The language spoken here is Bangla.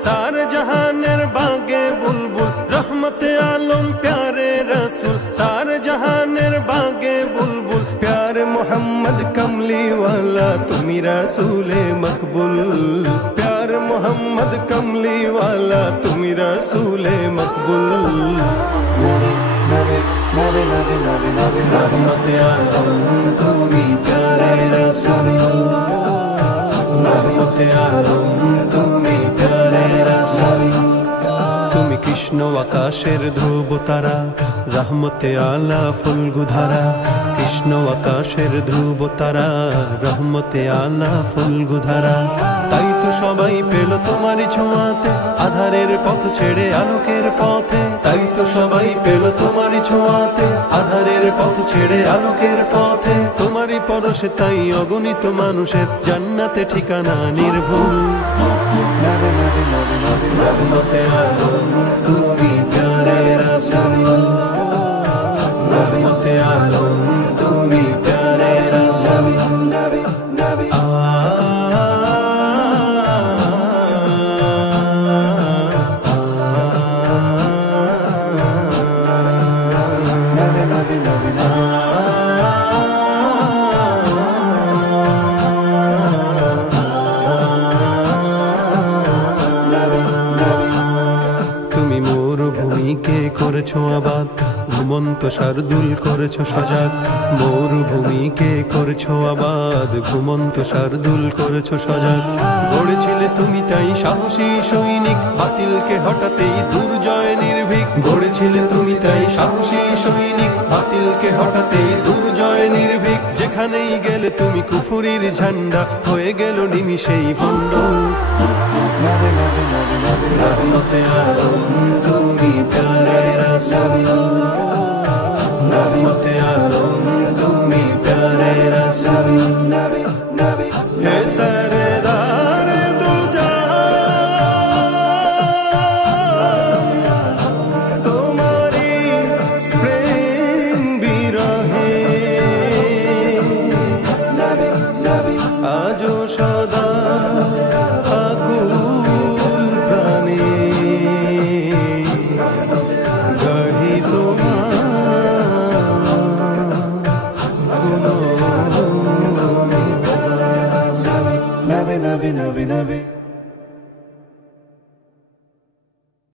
सारे जहानेर बागे बुलबुल रहमत आलम प्यारे रसूल सारे जहानेर बागे बुलबुल प्यारे मोहम्मद कमली वाला तुमी रसूले मकबूल प्यारे मोहम्मद कमली वाला तुमी रसूले मकबूल रहमत आलम तुमी प्यारे रसूल रहमत आलम तुमी তুমি কৃষ্ণ আকাশের ধ্রুব তারা রহমতে আলা ফুলগুধারা কৃষ্ণ আকাশের ধ্রুব তারা রহমতে আলা ফুলগুধারা তাই তো সবাই পেল তোমারই ছোঁয়াতে আধারের পথ ছেড়ে আলোকের পথে তাই তো সবাই পেল তোমারই ছোঁয়াতে আধারের পথ ছেড়ে আলোকের পথে তোমারই পরশে তাই অগণিত মানুষের জান্নাতে ঠিকানা নির্ভুল रहमत आलम तुमी प्यारे रसूल रहमत आलम तुमी प्यारे रसूल नबी नबी नबी नबी মরুভূমিকে করেছো আবাদ ঘুমন্ত শার্দুল করেছো সজাগ মরুভূমিকে করেছো আবাদ ঘুমন্ত শার্দুল করেছো সজাগ গড়েছিলে তুমি তাই সাহসী সৈনিক বাতিলকে হঠাতেই দুর্জয় নির্ভীক গড়েছিলে তুমি তাই সাহসী সৈনিক বাতিলকে হঠাতেই দুর্জয় নির্ভীক যেখানেই গেলে তুমি কুফুরির ঝান্ডা হয়ে গেল নিমিষেই ভণ্ড रहमत आलम तुमी प्यारे रसूल रहमत आलम तुमी प्यारे रसूल नबी नबी हे सरदार दो जहां तुम्हारी प्रेम बिरहे नबी नबी आजो सदा Nabi, Nabi, Nabi.